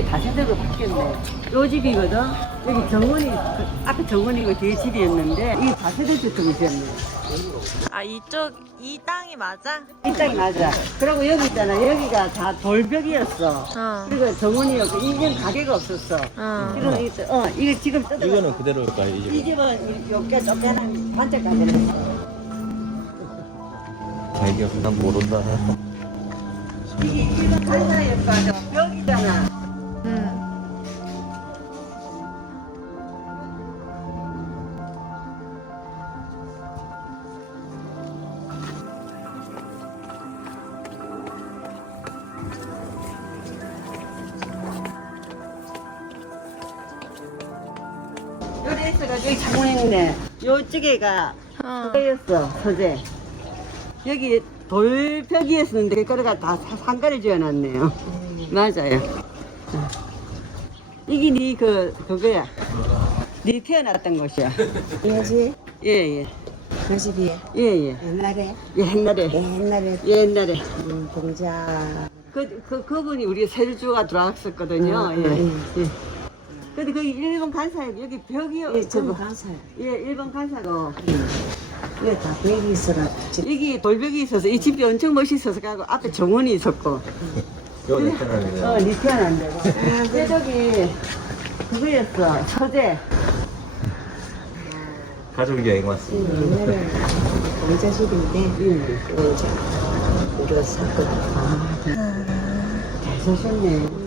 집이 다세대로 바뀌었네. 요 집이거든. 여기 정원이 앞에 정원이고 뒤에 집이었는데 이 다세대 주택이었네. 아 이쪽 이 땅이 맞아? 이 땅이 맞아. 그리고 여기 있잖아. 여기가 다 돌벽이었어. 그리고 정원이었고 이건 가게가 없었어. 이거 이거 지금 뜯어. 이거는 그대로일까요? 이 이 집? 집은 여기가 쫓겨난 반짝 가게네. 자기가 난 모른다. 이게 일반 간사였어. 벽이잖아. 응. 여기 있어가지고 여기 장문했네. 요쪽에가 서재였어. 서재. 여기 돌벽이었는데 그거가 다 상가를 지어놨네요. 맞아요. 이게 네 그거야. 네 태어났던 곳이야. 이거지? 예예. 그 집이 예예. 옛날에 옛날에 동자 그분이 우리 세주가 들어왔었거든요. 예. 근데 거기 일본 간사에 여기 벽이요. 예, 전부 간사야. 예, 일본 간사고. 이거 다 벽이 있어라. 여기 돌벽이 있어서 이 집이 엄청 멋있어서 가고 앞에 정원이 있었고. 여기 있잖아요. 리트는 안 되고. 근데 저기 그거였어. 서재. 가족 여행 왔습니다. 옛날에 동자 집인데 그거 이제 우리가 샀거든. 잘 사셨네.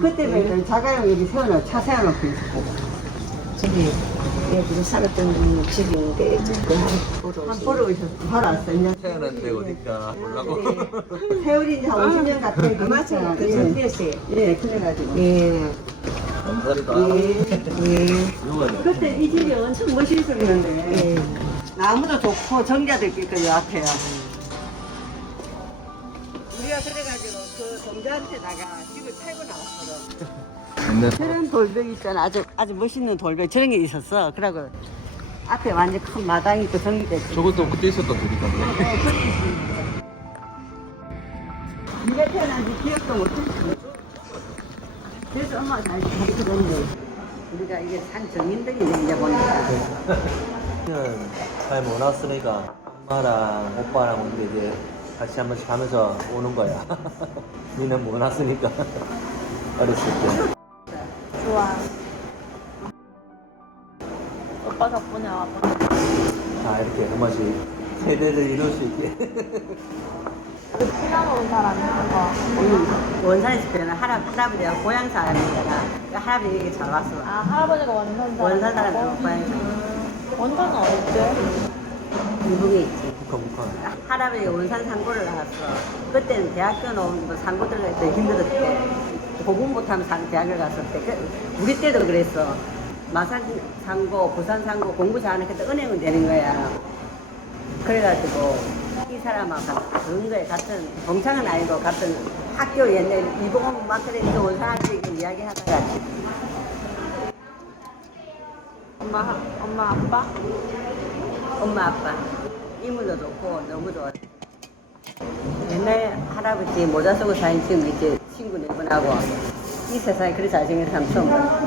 그때 그 자가용 여기 세워놓고 차 세워놓고 있었고. 저기 여기서 살았던 집인데 이제 한 보러 오셨어. 바로 왔어요. 태어났는데 어디가 몰라고. 세월이 이제 한 50년 가까이 맞아요. 그 됐어요. 준비했어요. 예, 그래가지고. 예. 감사합니다. 이거는 그때 이 집이 엄청 멋있었는데 나무도 좋고 정자도 있고 요 앞에요. 우리가 그래가지고 그 동자한테다가 집을 팔고 나왔거든. 저런 돌벽 있잖아. 아주 멋있는 돌벽 저런 게 있었어. 그러고 앞에 완전 큰 마당이 있고 정리됐지. 저것도 그때 있었던 돌이다. 네가 태어난 지 기억도 못했어. 그래서 엄마가 잘 가르쳐줬는데 우리가 이게 산 정인들이네 이제 보니까. 잘 못 왔으니까 엄마랑 오빠랑 우리 이제 같이 한 번씩 하면서 오는 거야. 니는 못 왔으니까 어렸을 때. 좋아. 오빠 덕분에 와봐. 다 이렇게 한 번씩 세대를 이룰 수 있게. 피아노 온 사람이 한 거. 원산에 있을 때는 할아버지가 고향 사람이잖아. 그러니까 할아버지 얘기 잘 왔어. 아 할아버지가 원산 사람. 원산 사람이고 고향 사람. 원산은 어딨지? 미국에 있지. 북한. 할아버지가 원산 상고를 나왔어. 그때는 대학교는 뭐 상고 들어갈 때 힘들었대. 공부 못하면 대학을 갔을 때. 우리 때도 그랬어. 마산 상고, 부산 상고 공부 잘하는 그때 은행은 되는 거야. 그래가지고 이 사람하고 그런 거에 같은 동창은 아니고 같은 학교 옛날 이봉원 마크레니까 원산한테 이야기 하다가 엄마 아빠? 엄마 아빠 이모도 좋고 너무 좋아. 옛날에 할아버지 모자 쓰고 사진 찍은 이제 친구 네 분하고 이 세상에 그리 잘생긴 사람 처음 봐.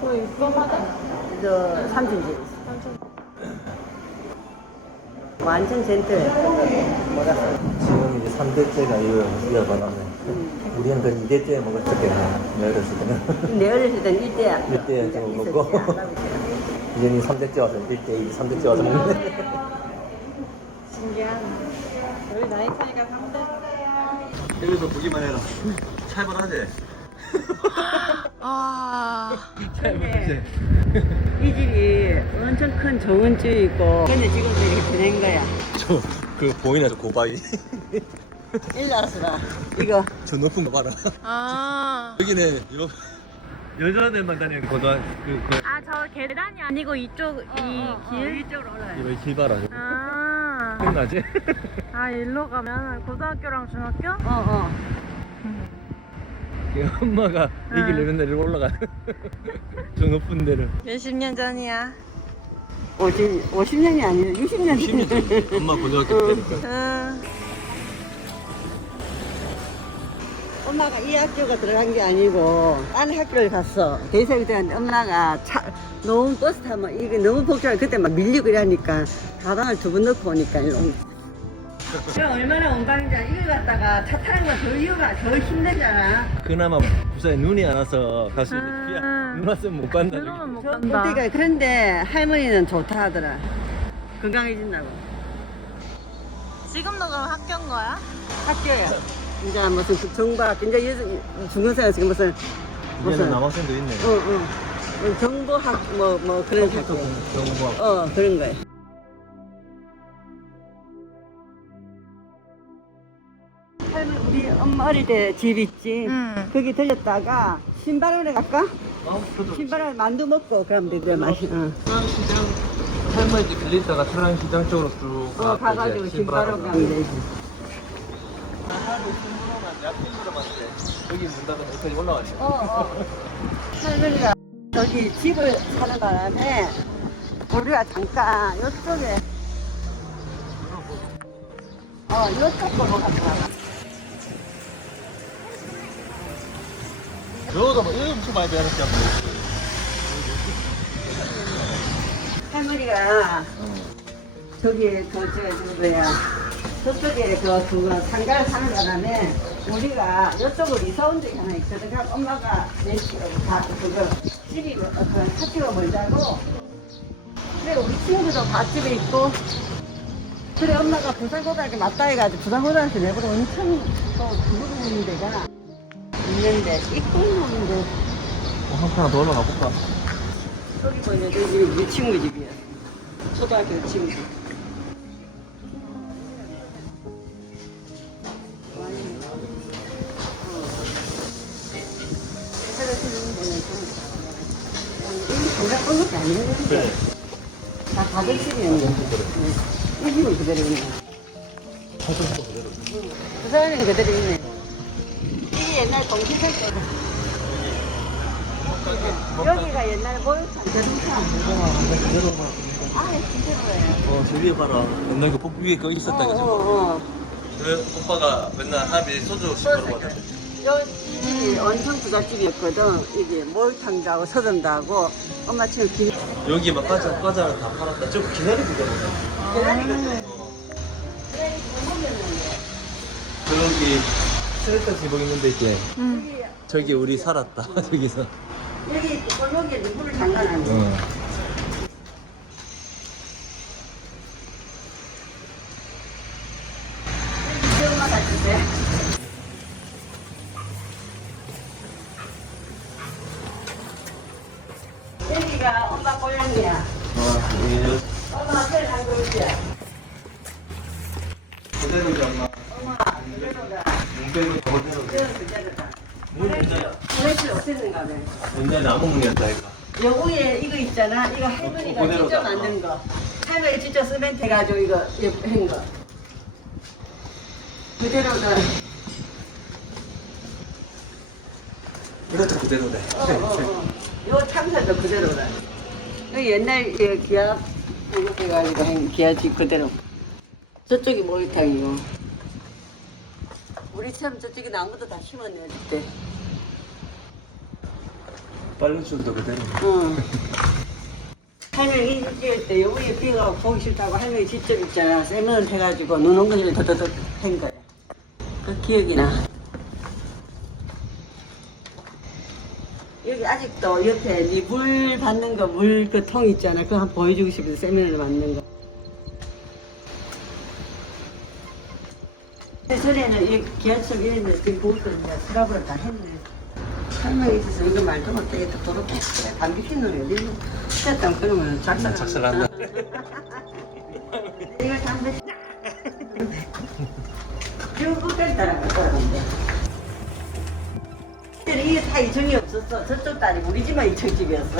그 입범하대? 저 삼촌집 완전 젠틀했던 모자 쓰고. 지금 이제 3대째가 이어받았네. 우리는 그 2대째 먹었기 때문에, 내 어렸을 때는. 내 어렸을 땐 1대야. 1대 좀 먹고. 이제는 3대째 와서 1대, 3대째 와서 먹는데. 신기하네. 우리 나이 차이가 3대. 여기서 보기만 해라. 살벌하지? 아. 살벌하지? 이 집이 엄청 큰 정원집이 있고 근데 지금 이렇게 된 거야. 그 보이나, 저 고바위. 일로 왔어라. 이거 저 높은 거 봐라. 아. 여기는 여자들만 다니는 고등학교, 아 저 계단이 아니고 이쪽 이 길? 이쪽으로 올라요. 여기 길 봐라. 아. 끝나지? 아 일로 가면 고등학교랑 중학교? 엄마가 이 길로 맨날 이렇게 올라가. 저 높은 데를. 몇십 년 전이야. 50년이 아니라 60년 10년 엄마 고등학교 때니까. 응. 엄마가 이 학교가 들어간 게 아니고 딴 학교를 갔어. 대입생이 때는데 엄마가 너무 버스 타면 이게 너무 복잡해. 그때 막 밀리고 이러니까 가방을 2번 넣고 오니까 일로 온 거야. 그럼 얼마나 원방인지 이걸 갖다가 차 타는 건 더 이유가 더 힘들잖아. 그나마 부산에 눈이 안 와서 갈 수 있는데 눈 왔으면 못 간다. 그러면 못 저 간다. 그때가 그런데 할머니는 좋다 하더라. 건강해진다고. 지금도 그럼 학교인 거야? 학교야. 이제 무슨 정박 이제 중학생에서 무슨 이제는 남학생도 있네. 정보학 뭐 그런 학교. 정보학. 그런 거야. 할머니 우리 엄마 어릴 때 집 있지. 응. 거기 들렸다가 신발원에 갈까? 저도 신발원에 만두 먹고 그러면 되더라 맛이. 천안시장 할머니 집 들리다가 천안시장 쪽으로 쭉 가가지고 신발원 가면 되지. 여기 문 닫으면 여기까지 올라왔네. 할머니가 저기 집을 사는 바람에 우리가 잠깐 이쪽에 이쪽 보고 갔다. 여기가 뭐 여기 엄청 많이 배웠지 않나? 할머니가 저기 저 뭐야 저쪽에 그 상가를 사는 바람에 우리가 이쪽으로 이사 온 적이 하나 있거든. 그래서 엄마가 내 그거 집이 학교가 멀다고. 그래 우리 친구도 밭집에 있고. 그래 엄마가 부산고등학교 맞다 해가지고 부산고등학교 내보러 엄청 또 두고 있는 데가 있는데 입고 있는데 한 칸 더 올라가 볼까? 저기 뭐냐 저기 집이 우리 친구 집이야. 초등학교 친구. 장작 건 것도 아니거든요. 그래. 다 가정집이었는데. 이 집은 그대로 있네. 한쪽도 그대로. 부산은 그대로 있네. 이게 옛날 동시설 거다. 여기가 옛날 목욕탕, 대동탕. 아, 진짜로요. 저 위에 봐라. 옛날 그 폭 위에 거기 있었다 그죠? 그 오빠가 맨날 할아버지 소주 시끄러 받았대. 여기 원청 부잣집이었거든. 이게 목욕탕도 하고 서점도 하고 엄마 지금 여기 막 과자를 다 팔았다. 저 기다리고 있거든. 계란이거든. 저기 스웨터 제복 있는데 있지. 응. 저기 우리 살았다. 저기서. 여기 골목에 물을 잠가놨네. 응. 엄마 같은데. 여기가 엄마 고향이야. 엄마 앞에 산 곳이야. 그대로지 엄마. 엄마 그대로가. 문 빼고 그대로. 그대로 그대로다. 문 문제야. 브레이크 없앴는가 봐. 옛날 나무 문이었다 이거. 요 위에 이거 있잖아. 이거 할머니가 그대로다. 직접 만든 거. 할머니 직접 시멘트 해가지고 이거 한 거. 그대로다. 이것도 그대로네. 요 참새도 그대로다. 여기 옛날 기아 해가지고 한 기아집 그대로. 저쪽이 목욕탕이고. 우리 참 저쪽에 나무도 다 심었네 그때. 빨간 줄도 그대로. 응. 할머니 이 지을 때 여기에 비가 보기 싫다고 할머니 직접 있잖아. 세면을 해가지고 눈 온 거를 더더더 한 거야. 그 기억이 나. 여기 아직도 옆에 네 물 받는 거, 물 그 통 있잖아. 그거 한번 보여주고 싶어서 세면을 만든 거. 전에는 이 기아철 이랬는데 지금 거기서 이제 수납을 다 했네. 할머니 있어서 이거 말도 못하겠다. 도로 그래 감기 핀 놈이 어디 있노? 됐다 그러면 작살난다. 이거 담배 이거 끝까지 따라갈 거라는데. 그때는 이게 다 이청이 없었어. 저쪽 딸이 우리 집만 이청집이었어.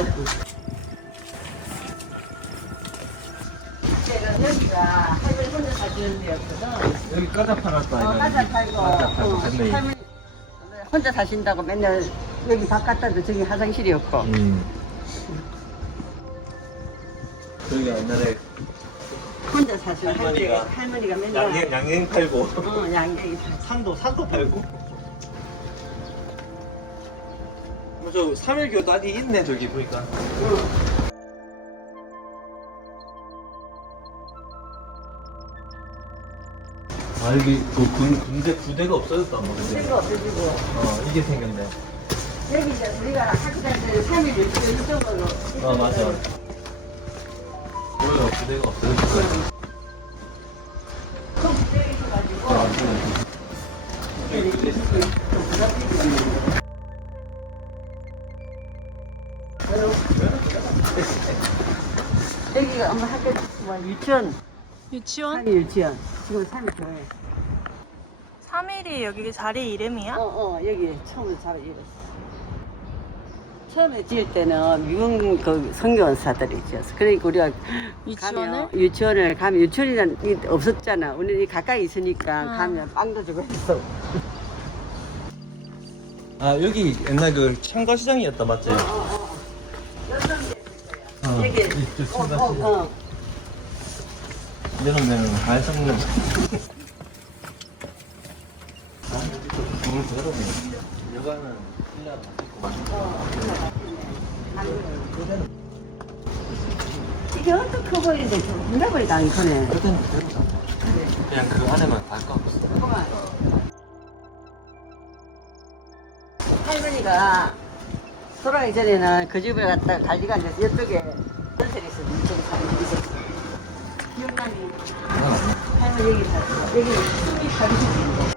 그때는 여기가 할머니 혼자 사주는 데였거든. 여기 과자 팔았다. 과자 팔고 됐네. 할머니 혼자 사신다고 맨날 여기 바깥에도 저기 화장실이었고. 저희가 옛날에 혼자 사실 할머니가 할머니가 맨날 양갱 팔고 양갱이 사. 산도 팔고 저 3일교도 아직 있네 저기 보니까. 아 여기 그 군대 부대가 없어졌다 뭐 근데. 이거 없어지고 이게 생겼네. 여기 이제 우리가 학교 다닐 때는 3일 이쪽으로 맞아. 뭐야 부대가 없어졌어. 여기가 엄마 학교 유치원 유치원? 3일 유치원 지금 3일 교회 3일이 여기 자리 이름이야? 여기 처음에 잘 이랬어 처음에 지을 때는 미국 그 선교원사들이 지었어 그러니까 우리가 유치원을 가면 유치원이란 게 없었잖아 우리 가까이 있으니까 가면 빵도 주고 했어 아 여기 옛날 그 창가시장이었다 맞지? 여기 이쪽 창가시장. 이런 데는 발 섞는. 물을 더러네. 여가는 신라로 바뀌고 이게 어떤 커 보이는데 좀 분해버리다 안 크네 그냥 그 안에만 발가 없어. 할머니가 돌아가기 전에는 그 집을 갔다가 관리가 안 돼서 이쪽에 전세를 있어 이쪽에 살고 있었어 기억나니? 할머니 여기 살았어 여기 숨이 가리집인데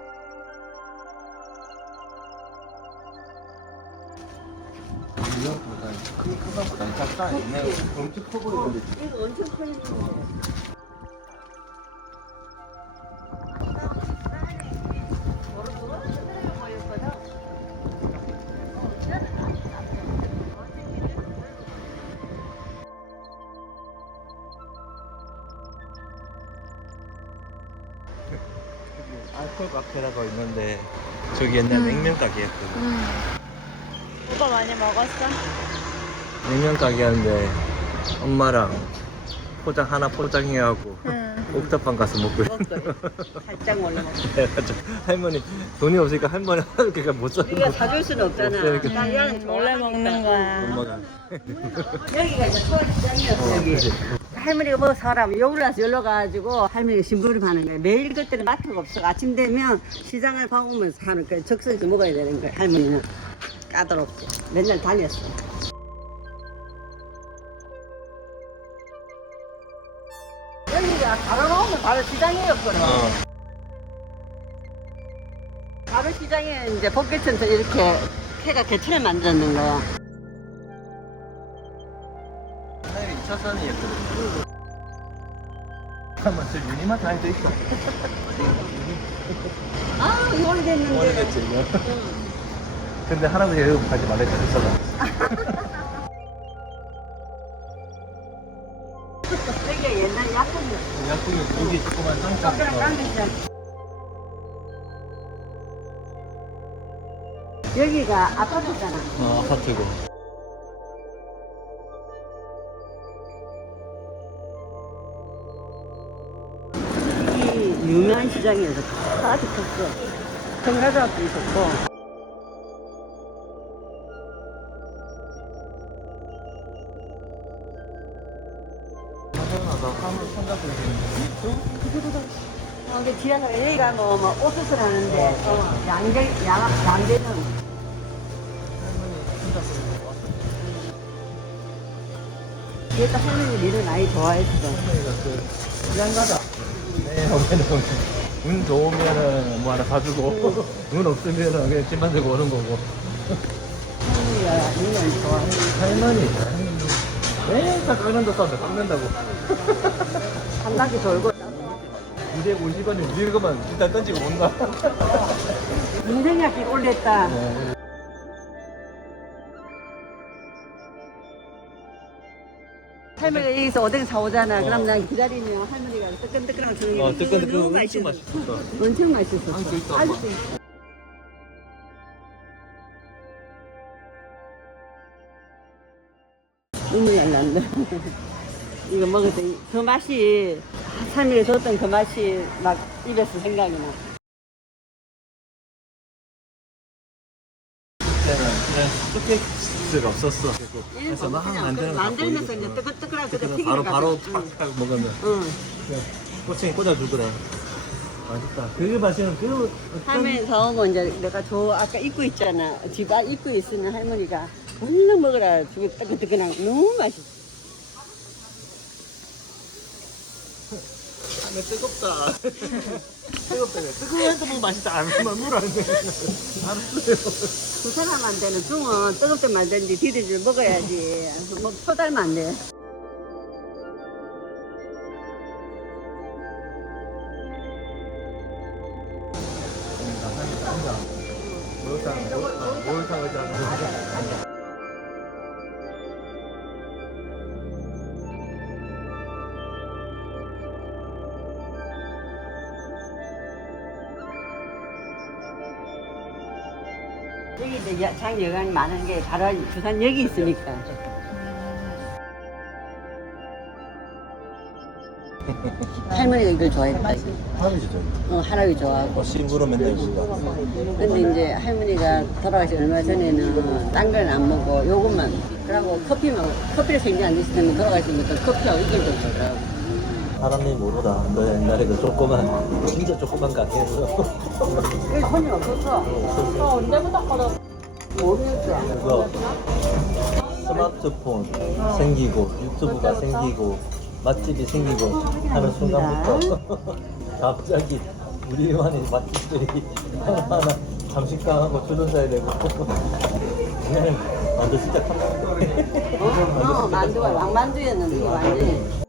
이거보다 큰가 보다 작다. 옛날에 엄청 커 보이는데. 이거 엄청 커있는데 알콜 카페라고 있는데 저기 옛날 냉면 가게였거든. 오빠 많이 먹었어? 냉면 가게였는데 엄마랑 포장 하나 포장해가고 옥탑방 가서 먹고 살짝 몰라 그래가지고 할머니 돈이 없으니까 할머니 그러니까 못 사. 우리가 사줄 수는 없잖아 없으니까. 딸이랑 원래 먹는 거야. 엄마가 여기가 이제 서울시장이었어 여기 할머니가 뭐 사람 여기로 와서 열러 가가지고 할머니가 심부름 하는 거야 매일 그때는 마트가 없어 아침 되면 시장을 가보면서 하는 거야 적성에서 먹어야 되는 거야 할머니는 까다롭게 맨날 다녔어 여기가 바로 나오면 바로 시장이었거든 바로 시장에 이제 복개천에서 이렇게 캐가 개천을 만들었는 거야 2차선이었거든. 잠깐만 저 유니마트 안에 또 있어. 아 이거 오래됐는데 오래됐지 이거. 근데 할아버지 여기 가지 말랬잖아 있어봐. 여기가 옛날 약국이었어 약국이 여기 조그만 상자. 젓가락 깡시장 여기가 아파트잖아 아파트고. 이 유명한 시장이어서 아주 컸어 정가조합도 있었고 하나가 화물 생각을 했는데 여기 지하가 여기가 뭐 옷을 하는데 양재는 이게 또 할머니 일을 많이 좋아했어 할머니가 그 시장 가자. 네, 오면은 운 좋으면은 뭐 하나 사주고 운 없으면은 그냥 집만 들고 오는 거고. 할머니가 일을 좋아해 할머니. 맨날 깎는 데 싸는데 깎는다고. 한 바퀴 돌고 250원이 우리 거만 일단 던지고 온다. 인생약기 올렸다 할머니가 여기서 오뎅 사오잖아 그럼 난 기다리면 할머니가 뜨끈뜨끈한 저녁에 뜨끈뜨끈 너무 엄청 맛있었어 맛있었어. 엄청 맛있었어 아직도 있다, 엄마. 아직도 있어. 눈물이 안 난다 이거 먹을 때 그 맛이 할머니가 줬던 그 맛이 막 입에서 생각이 나 때는 그냥 뚝배기가 없었어. 그래서 막 만들면서 이제 뜨끈뜨끈하게 그래서 튀기는 바로 거지. 팍팍 먹으면 응. 그냥 꼬챙이 꽂아주더래. 맛있다. 그 맛이는 그 할머니 사오면 이제 내가 아까 입구 있잖아. 집 앞 입구에 있으면 할머니가 얼른 먹으라. 주고 뜨끈뜨끈한 거 너무 맛있어. 아, 뜨겁다. 뜨겁다. 뜨거워도 뭐 맛있다. 안 하면 물안 돼. 알았어요. 두 사람한테는 중은 뜨겁든 말든지 디디를 먹어야지. 뭐 표달면 안 돼. 목욕탕을 잘 여기 이제 장여관이 많은 게 바로 부산역이 있으니까. 할머니가 이걸 좋아했다. 하루지죠. 할아버지 좋아하고. 심부름 맨날 주고. 근데 이제 할머니가 돌아가시 얼마 전에는 딴 건 안 먹고 요것만. 그러고 커피를 생각 안 드시면 돌아가시면 커피하고 이걸 좀 주더라고. 사람이 모르다. 너 옛날에 그 조그만, 진짜 조그만 가게에서. 여기 손님 없었어. 언제부터 걸어? 모르겠어. 그거 스마트폰 생기고 유튜브가 생기고 맛집이 생기고 하는 순간부터 갑자기 우리만의 맛집들이 하나하나 잠식당하고 줄을 서야 되고 그냥 만두 진짜 탐나. 만두가 왕만두였는데 이게 완전히